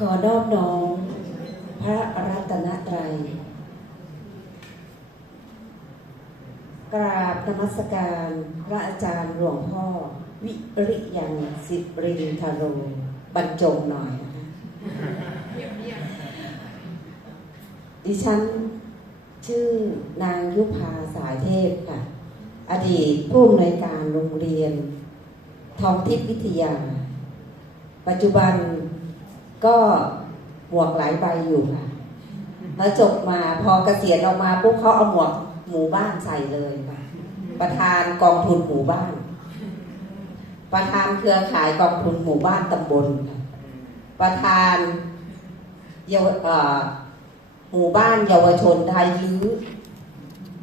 ขอนอบน้อมพระรัตนตรัย กราบนมัสการพระอาจารย์หลวงพ่อ วิริยังสิรินทโรบรรจงหน่อยนะคะดิฉันชื่อนางยุพาสายเทพค่ะ อดีตผู้อำนวยการโรงเรียนทองทิพย์วิทยา ปัจจุบัน ก็หมวกหลายใบอยู่ค่ะ แล้วจบมาพอเกษียณออกมาปุ๊บเขาเอาหมวกหมู่บ้านใส่เลยค่ะ ประธานกองทุนหมู่บ้าน ประธานเครือข่ายกองทุนหมู่บ้านตำบลค่ะประธานเยาวเอ่อหมู่บ้านเยาวชนไทยยื้อ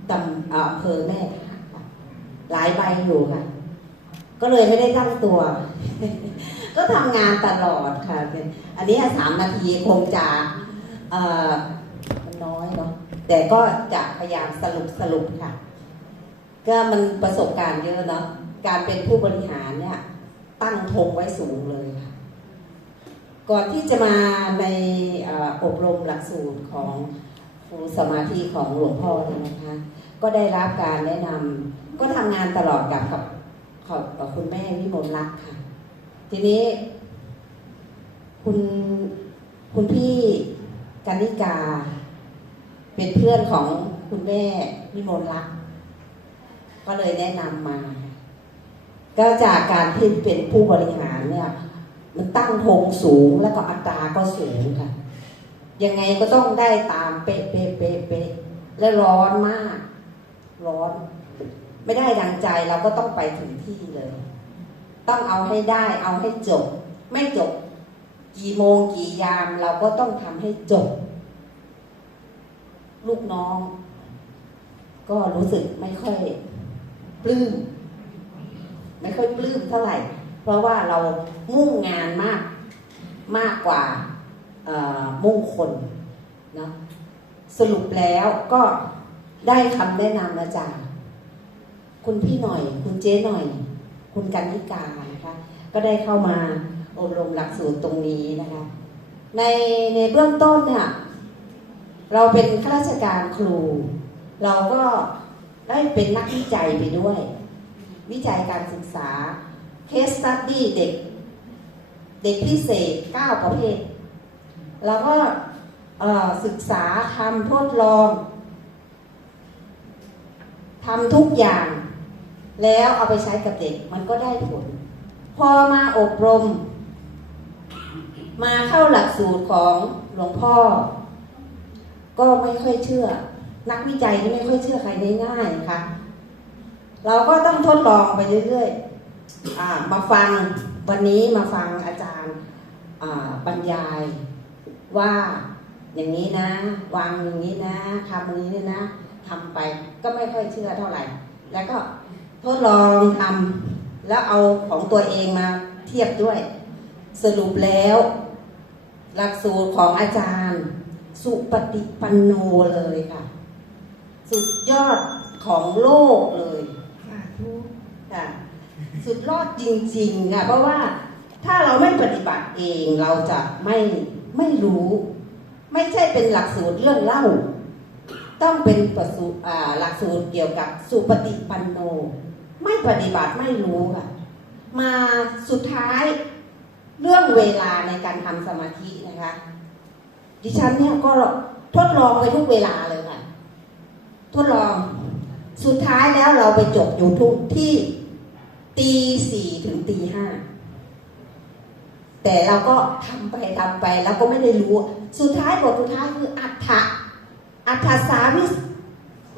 ตำเอ่ออำเภอแม่ทะค่ะหลายใบอยู่ค่ะ ก็เลยไม่ได้ตั้งตัว ก็ทำงานตลอดค่ะ อันนี้สามนาทีคงจะมันน้อยเนาะแต่ก็จะพยายามสรุปสรุปค่ะ ก็มันประสบการณ์เยอะเนาะการเป็นผู้บริหารเนี่ย ตั้งธงไว้สูงเลยค่ะ ก่อนที่จะมาในอบรมหลักสูตรของครูสมาธิของหลวงพ่อเนี่ยนะคะ ก็ได้รับการแนะนำก็ทำงานตลอดกับกับขอบคุณแม่วิมลรักค่ะ ทีนี้ คุณคุณพี่กานิกา เป็นเพื่อนของคุณแม่วิมลรัก ก็เลยแนะนำมา ก็จากการที่เป็นผู้บริหารเนี่ย มันตั้งธงสูงแล้วก็อัตราก็สูงค่ะ ยังไงก็ต้องได้ตามเป๊ะเป๊ะเป๊ะเป๊ะและร้อนมาก ร้อน ไม่ได้ดังใจเราก็ต้องไปถึงที่เลย ต้องเอาให้ได้เอาให้จบ ไม่จบ กี่โมงกี่ยามเราก็ต้องทำให้จบ ลูกน้อง ก็รู้สึกไม่ค่อยปลื้มไม่ค่อยปลื้มเท่าไหร่ เพราะว่าเรามุ่งงานมากมากกว่ามุ่งคนนะสรุปแล้วก็ได้คำแนะนำมาจาก คุณพี่หน่อย คุณเจ๊หน่อย คุณกันนิกานะคะก็ได้เข้ามา อบรมหลักสูตรตรงนี้นะคะ ในในเบื้องต้นเนี่ยเราเป็นข้าราชการครู เราก็ได้เป็นนักวิจัยไปด้วย วิจัยการศึกษา case study เด็ก เด็กพิเศษ 9 ประเภท แล้วก็ศึกษาทำทดลองทำทุกอย่าง แล้วเอาไปใช้กับเด็กมันก็ได้ผล พอมาอบรม มาเข้าหลักสูตรของหลวงพ่อ ก็ไม่ค่อยเชื่อ นักวิจัยนี่ไม่ค่อยเชื่อใครง่ายๆนะคะเราก็ต้องทดลองไปเรื่อยๆมาฟังวันนี้มาฟังอาจารย์บรรยายว่าอย่างนี้นะ วางอย่างนี้นะทำอย่างนี้นะทำไปก็ไม่ค่อยเชื่อเท่าไหร่ แล้วก็ทดลองทำแล้วเอาของตัวเองมาเทียบด้วย สรุปแล้ว หลักสูตรของอาจารย์ สุปฏิปันโนเลยค่ะ สุดยอดของโลกเลยค่ะสุดยอดจริงๆค่ะเพราะว่าถ้าเราไม่ปฏิบัติเองเราจะไม่ไม่รู้ ไม่ใช่เป็นหลักสูตรเรื่องเล่า ต้องเป็นประสูอ่าหลักสูตรเกี่ยวกับสุปฏิปันโน ไม่ปฏิบัติไม่รู้ค่ะมาสุดท้าย เรื่องเวลาในการทำสมาธินะคะ ดิฉันเนี่ยก็ทดลองไปทุกเวลาเลยค่ะ ทดลองสุดท้ายแล้วเราไปจบอยู่ทุกที่ตีสี่ถึงตีห้าแต่เราก็ทำไปทำไปแล้วก็ไม่ได้รู้ สุดท้ายบทสุดท้ายคืออัฏฐะอัฏฐสาวิ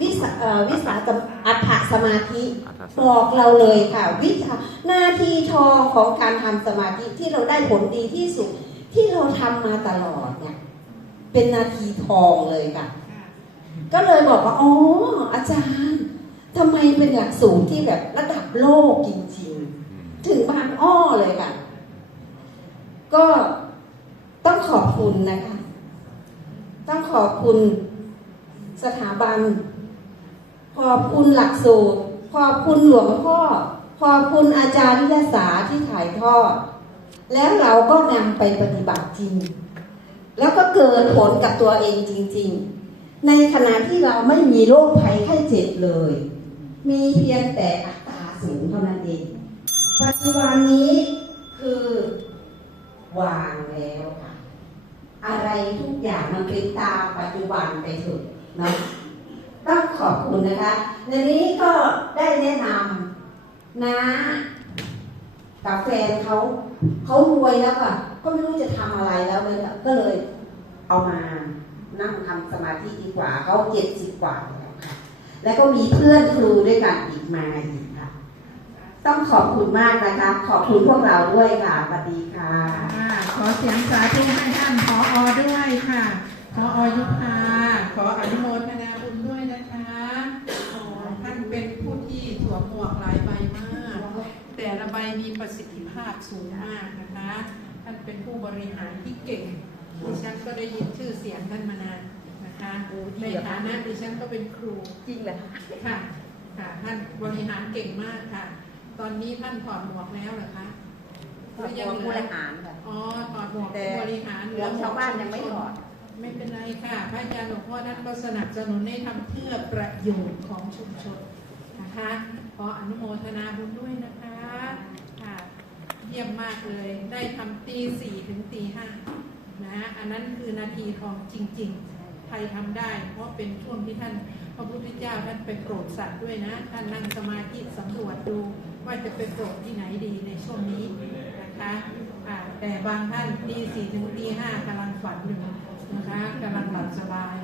วิสเอ่อวิสาสอัฏฐสมาธิ บอกเราเลยค่ะ วิชาหน้าที่ทองของการทำสมาธิที่เราได้ผลดีที่สุด ที่เราทำมาตลอดเนี่ย เป็นนาทีทองเลยค่ะ ก็เลยบอกว่าอ๋ออาจารย์ทำไมเป็นหลักสูตรที่แบบระดับโลกจริง ๆ ถึงบางอ้อเลยค่ะ ก็ต้องขอบคุณนะคะ ต้องขอบคุณสถาบัน ขอบคุณหลักสูตร ขอบคุณหลวงพ่อ ขอบคุณอาจารย์วิทยาศาสตร์ที่ถ่ายทอด แล้วเราก็นำไปปฏิบัติจริง แล้วก็เกิดผลกับตัวเองจริง ๆ ในขณะที่เราไม่มีโรคภัยไข้เจ็บเลย มีเพียงแต่อัตราสูงเท่านั้นเอง ปัจจุบันนี้คือวางแล้วค่ะ อะไรทุกอย่างมันเป็นตามปัจจุบันไปเถอะนะ คุณนะคะ ในนี้ก็ได้แนะนำนะกับแฟนเขาเขารวยแล้วอะก็ไม่รู้จะทำอะไรแล้วเลยก็เลยเอามานั่งทำสมาธิดีกว่าเขาเจ็ดสิบกว่าแล้วค่ะ แล้วก็มีเพื่อนครูด้วยกันอีกมาอีกค่ะ ต้องขอบคุณมากนะคะ ขอบคุณพวกเราด้วยค่ะสวัสดีค่ะ ขอเสียงสาธุให้ท่านผออด้วยค่ะ ผอยุพาขออนุโมทนาบุญด้วยนะคะโอ้ท่านเป็นผู้ที่สวมหมวกหลายใบมาก แต่ละใบมีประสิทธิภาพสูงมากนะคะ ท่านเป็นผู้บริหารที่เก่งดิฉันก็ได้ยินชื่อเสียงท่านมานานนะคะในฐานะดิฉันก็เป็นครูจริงเหรอคะค่ะค่ะท่านบริหารเก่งมากค่ะ ตอนนี้ท่านถอดหมวกแล้วเหรอคะขอบคุณผู้บริหารค่ะอ๋อถอดหมวกแต่บริหารหมวกชาวบ้านยังไม่ถอด ไม่เป็นไรค่ะ พระอาจารย์หลวงพ่อท่านก็สนับสนุนให้ทำเพื่อประโยชน์ของชุมชนนะคะขออนุโมทนาบุญด้วยนะคะค่ะเยี่ยมมากเลยได้ทำตีสี่ถึงตีห้านะอันนั้นคือนาทีทองจริง ๆ ใครทำได้ เพราะเป็นช่วงที่ท่านพระพุทธเจ้าท่านไปโปรดสัตว์ด้วยนะ ท่านนั่งสมาธิสำรวจดูว่าจะไปโปรดที่ไหนดีในช่วงนี้นะคะแต่บางท่านตีสี่ถึงตีห้ากำลังฝันอยู่ นะคะกำลังหลับสบาย